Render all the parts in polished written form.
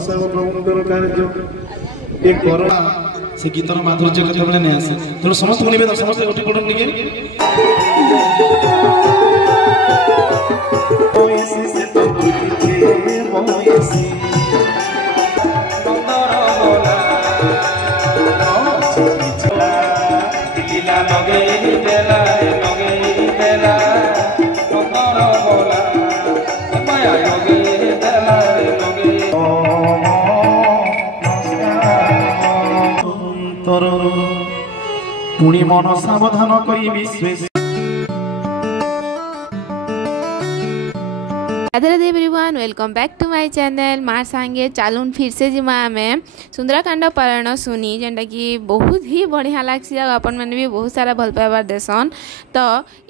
प्रशंसा और प्रभुଙ୍କର କାର୍ଯ୍ୟ ଏ କରୋନା से गीतर माधुर्य केतबेले नै आसे तेणु समस्त निवेदन समस्त उठी पड़न निके ओएसी से तो बुझे ओएसी नंदर बोला चला दिला लगे देला नंदर बोला माया लगे देला लगे पुणी मन सावधान करी विश्वेश Radhe everyone welcome back to my channel मार सांगे चालून फिर से जिमा में सुंदरकांड पारायण सुनी जेनटा कि बहुत ही बढ़िया लागसी अपन मैंने भी बहुत सारा भल पाइबार देसन तो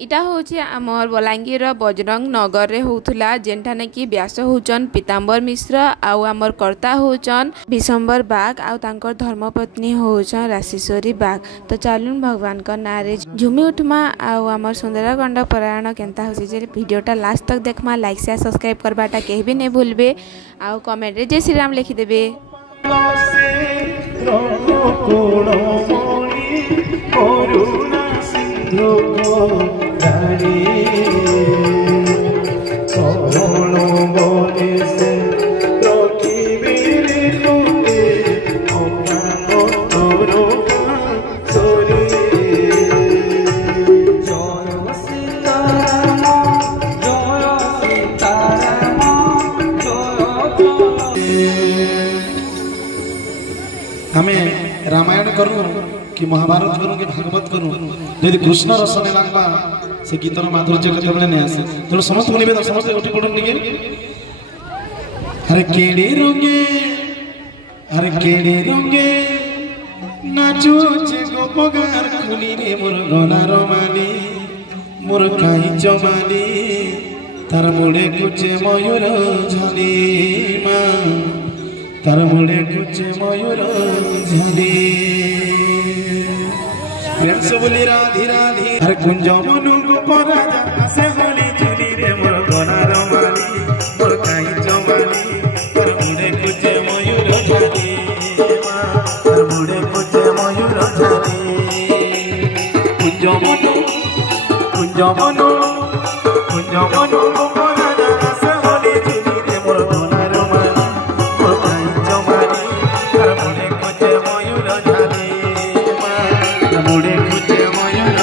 इटा होची आमर बलांगीर बजरंग नगर रे होथुला जेनटा ने कि व्यास होचन पीताम्बर मिश्र आउ आमर कर्ता होचन विशंबर बाग आउ तांकर धर्मपत्नी होचन राशेश्वरी बाग तो चालून भगवान का नारे झुमी उठमा आउ आमर सुंदरकांड पारायण केनता होची जे वीडियोटा लास्ट तक देखमा लाइक शेयर सब्सक्राइब करबाटा कहीं भी नहीं भूलबे आउ कमेंट रे जय श्री राम लिखि देबे हमें रामायण करूँ कि महाभारत करूँ कि भागवत करूँ यदि कृष्ण रस नहीं लगवा से गीतर माधुर्य केतबेले नै आसे तेणु समस्त निवेदन समस्त उठी पड़न निके अरे केड़े रंगे नाचो जे गोपगार खुनी रे मोर गलार मानी मोर काई जमानी तार मुड़े कुचे मयूर झाली मा तार मुड़े कुछ मयूर झली प्रेम से बोली राधी राधी हर कुंज मनु गोपरा से होली झुली रे मोर गलार माली मोर काई जमानी तार मुड़े कुछ मयूर झली तार मुड़े कुछ मयूर झली कुंज मनु गोपरा से होली झुली रे मोर गलार माली मुड़े कुछ मयूर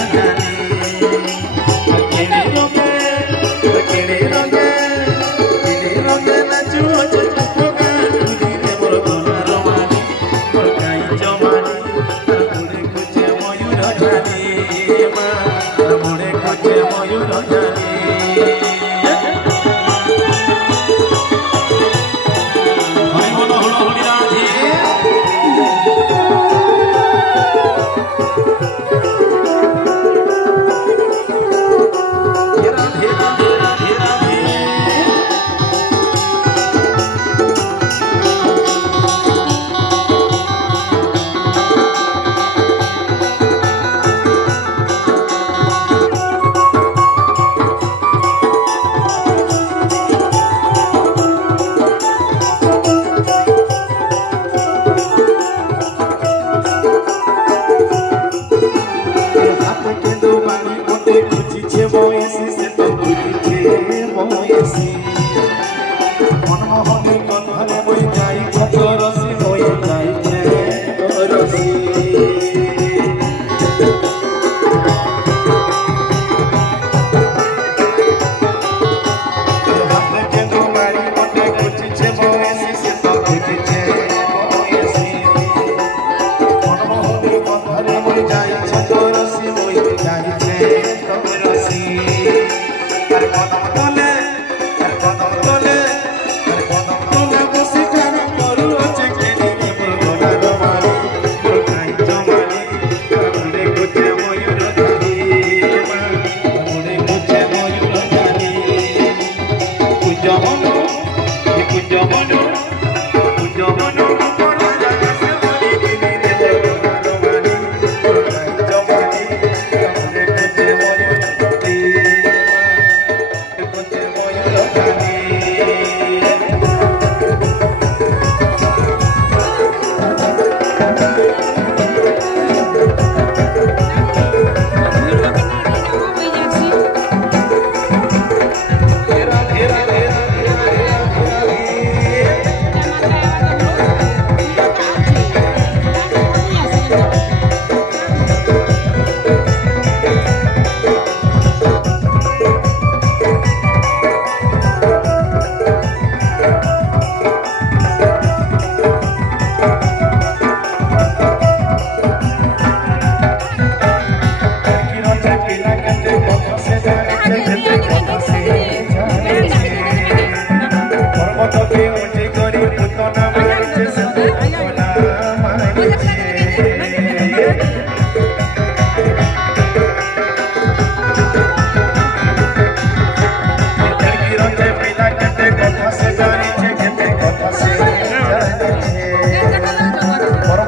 केड़े रंगे नाचो जे गोपगार खुनी रे मोर गलार माली मोर काई जमानी मुड़े कुछ मयूर झाली मुड़े कुछ मयूर झाली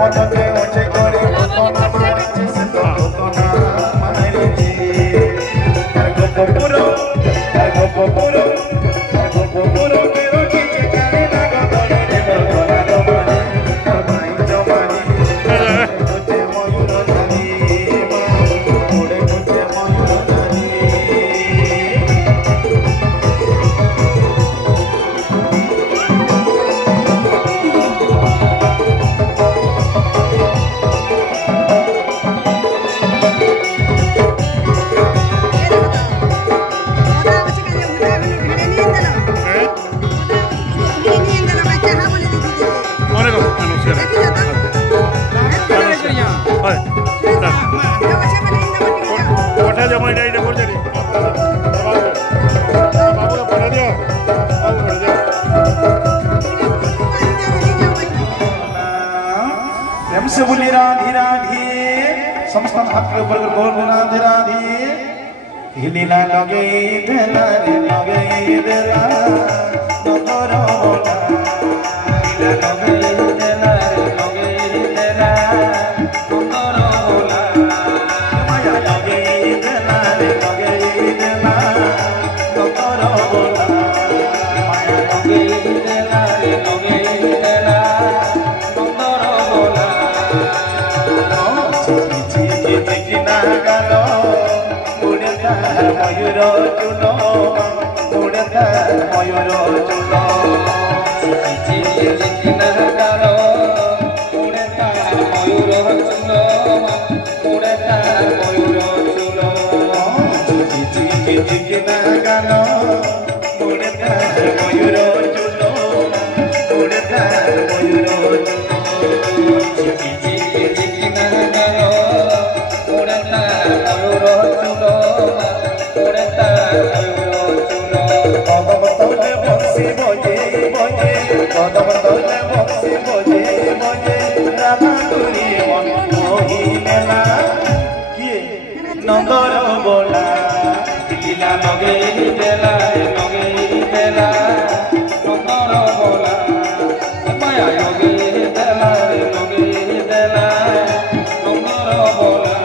Oche oche kore kona marache se to kona marije. Kargo popuro kero kiche kare na gotone de kona domani. Mai jomani. Oche moyuro jani. Ode oche moyuro jani. से बोली राधे राधे समस्त हाथ के ऊपर बोल राधे राधे हिलीला लगे देला रे लगे देला नगर बोला हिलीला लगे देला रे लगे देला नगर बोला माया लगे देला रे लगे देला नगर बोला माया लगे देला रे लगे देला नगर बोला मयूर चुलो उड़ता मयूर चुलो गालो उड़ता मयूर चुलो उड़ता मयूर चुलो गालो उड़ता मयूर चुलो उड़ता मयूर नंदर बोला लीला लगे देला लगे देला नंदर बोला माया लगे देला लगे देला नंदर बोला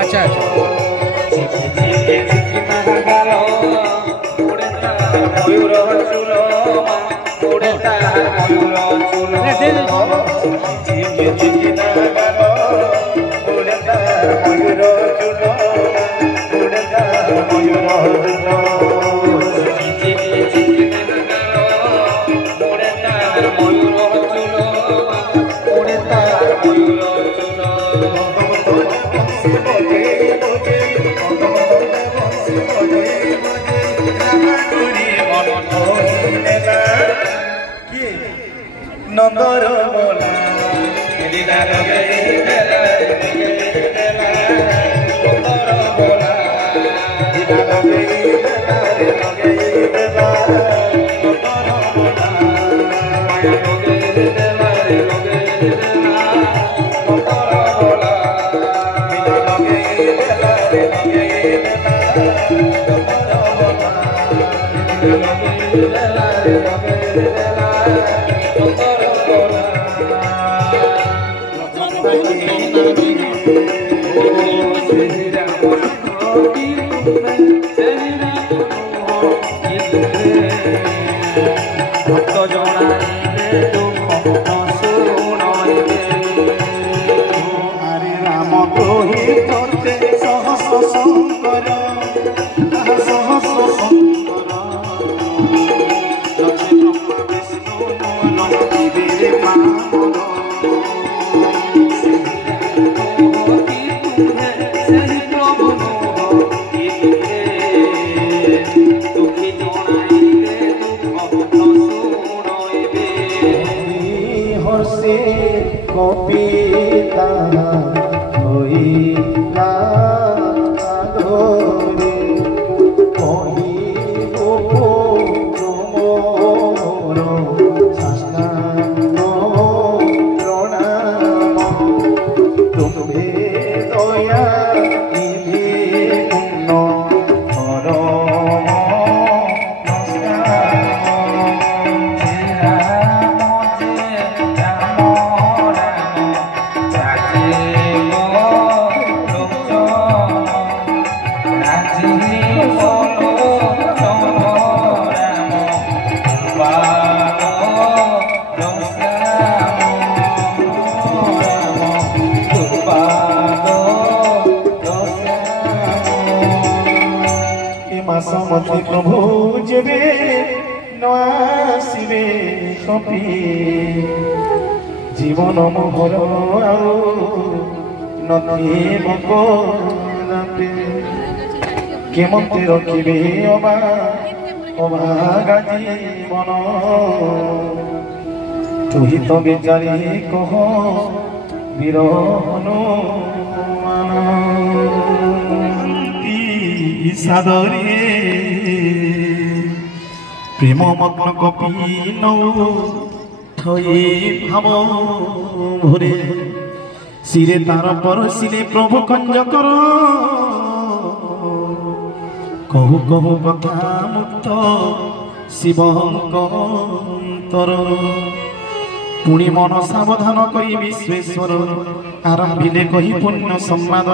अच्छा नंदर बोला लीला लगे देला देला नंदर बोला लीला लगे देला लगे देला नंदर बोला माया लगे देला लगे देला नंदर बोला लीला लगे देला लगे देला नंदर बोला लीला लगे देला लगे देला समति प्रभु जेबे नआसिबे कपि जीवन मोहर नथिब कोरापे केमते रखिबे अभागा जीवन तुही तो बेचारी कह बिरहनु सादरे प्रेम मग्न कपि नौ थई भाव भरे सिरे तार परसिले प्रभु कंजकर कहु कहु कथा मुक्त शिवंकर पुणी मन सावधान करी विश्वेश्वर आरंभिले कही पुण्य संवाद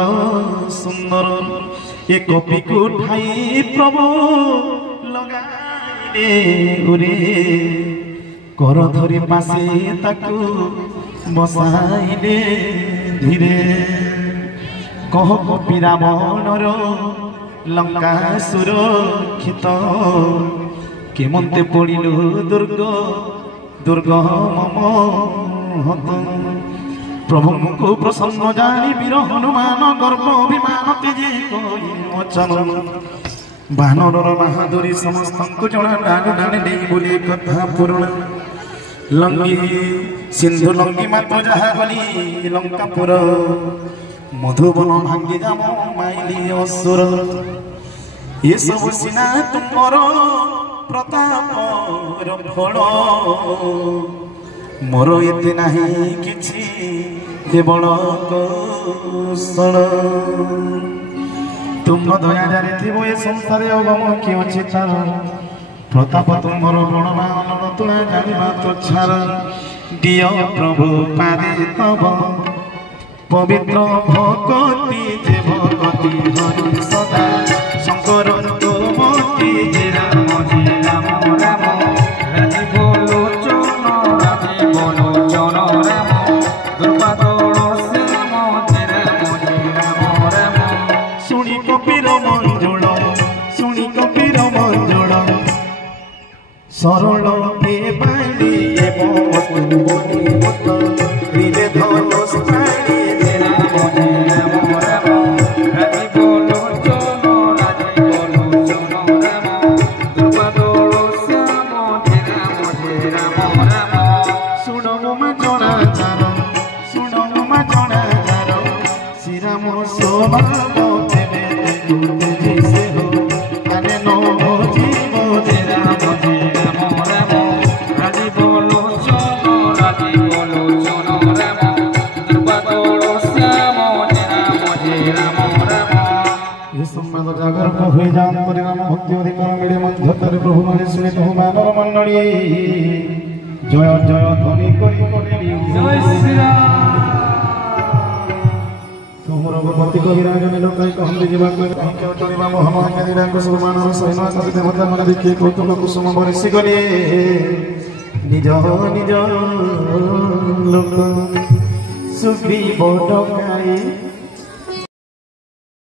सुंदर ए कपि को ठाई प्रभु लगाइले उरे कर धरी पासे ताकू बसाइले धीरे कह कपि रावणर लंका सुरक्षित केमंते पड़िलु दुर्ग दुर्ग मम हत प्रभु को प्रसन्न जानी वीर हनुमान गर्भ अभिमान तेजे वचन बानर बहादुरी समस्त जना डान डान नहीं बोली कथा पूर्ण लंगी सिंधु लंगी मात्र जहा गली लंकापुर मधुबन भांगी जाम माइली असुर ये सब सिना तुमर प्रतापर फल मोर एते नहीं किछि केवल कौशल तुम दया जारी थी ए संसार अगम कि अच्छे तार प्रताप तुमर गणना तुला जानिबा तुच्छार दिय प्रभु पादे तब पवित्र भक्ति जे भक्ति हरि सदा शंकर तुमति जे राम राम राजी बोलो चन राजी बोलो चन राम दुर्बादल श्याम जे राम राम सुनी कपिर मंजुल सुनी कपिर मंजुल सरल के बाली एवं प्रभु माने सुने तो मानव मंडली जय जय ध्वनि करी जय श्री राम। ପତି କବିରାଜନେ ଲୋକାଇ କହନ୍ତି ଯିବାକୁ କେଉଁ ଚଳିବା ମୋହନ ଆଜ୍ଞାଦିରାଙ୍କ ସୁମାନର ସୈନ କବି ଦେବତା ମାନେ ଦେଖି କୌତୁକ କୁସୁମ ବରିଷି ଗଲେ ନିଜ ନିଜ ଲୋକ ସୁଗ୍ରୀବ ଡକାଇ